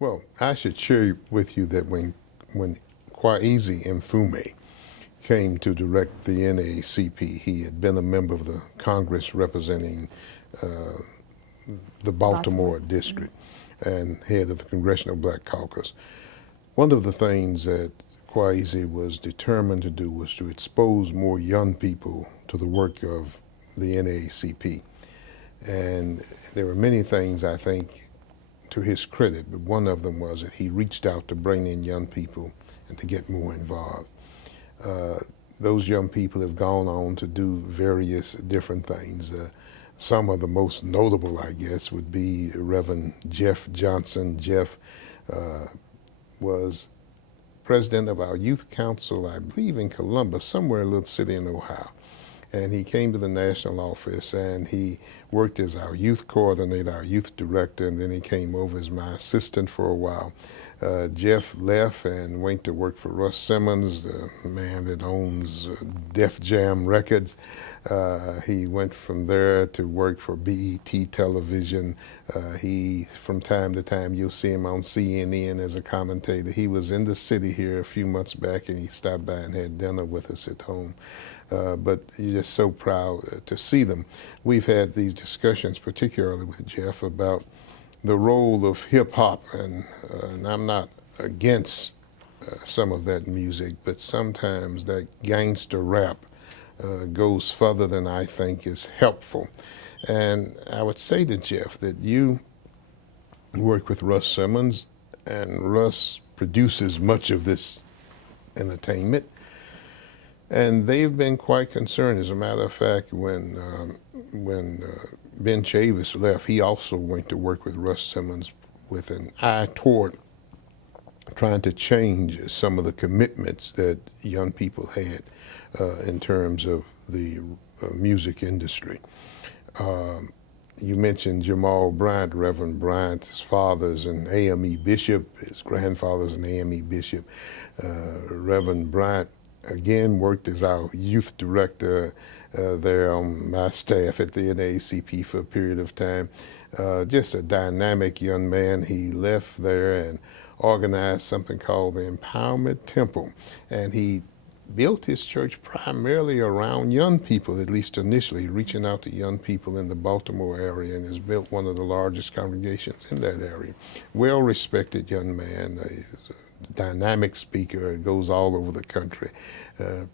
Well, I should share with you that when Kweisi Mfume came to direct the NAACP, he had been a member of the Congress representing the Baltimore district and head of the Congressional Black Caucus. One of the things that Kweisi was determined to do was to expose more young people to the work of the NAACP. And there were many things, I think, to his credit, but one of them was that he reached out to bring in young people and to get more involved. Those young people have gone on to do various different things. Some of the most notable, I guess, would be Reverend Jeff Johnson. Jeff was president of our youth council, I believe in Columbus, somewhere in a little city in Ohio. And he came to the national office and he worked as our youth coordinator, our youth director, and then he came over as my assistant for a while. Jeff left and went to work for Russ Simmons, the man that owns Def Jam Records. He went from there to work for BET Television. From time to time, you'll see him on CNN as a commentator. He was in the city here a few months back and he stopped by and had dinner with us at home. But you're just so proud to see them. We've had these discussions, particularly with Jeff, about the role of hip-hop, and I'm not against some of that music, but sometimes that gangster rap goes further than I think is helpful. And I would say to Jeff that you work with Russ Simmons, and Russ produces much of this entertainment. And they've been quite concerned. As a matter of fact, when Ben Chavis left, he also went to work with Russ Simmons with an eye toward trying to change some of the commitments that young people had in terms of the music industry. You mentioned Jamal Bryant, Reverend Bryant. His father's an AME bishop, his grandfather's an AME bishop. Reverend Bryant again worked as our youth director there on my staff at the NAACP for a period of time. Just a dynamic young man. He left there and organized something called the Empowerment Temple, and he built his church primarily around young people, at least initially, reaching out to young people in the Baltimore area, and has built one of the largest congregations in that area. Well-respected young man. He's a dynamic speaker, goes all over the country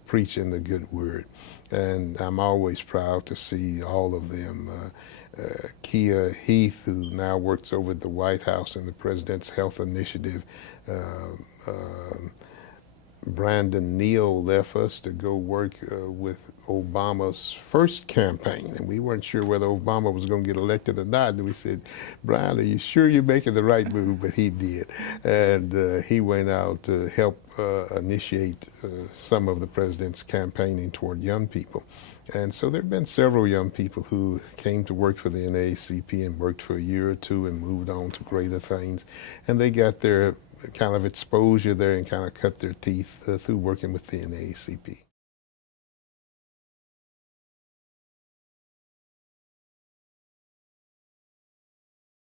preaching the good word. And I'm always proud to see all of them. Kia Heath, who now works over at the White House in the President's Health Initiative. Brandon Neal left us to go work with Obama's first campaign, and we weren't sure whether Obama was going to get elected or not. And we said, Brian, are you sure you're making the right move? But he did. And he went out to help initiate some of the president's campaigning toward young people. And so there have been several young people who came to work for the NAACP and worked for a year or two and moved on to greater things. And they got their kind of exposure there and kind of cut their teeth through working with the NAACP.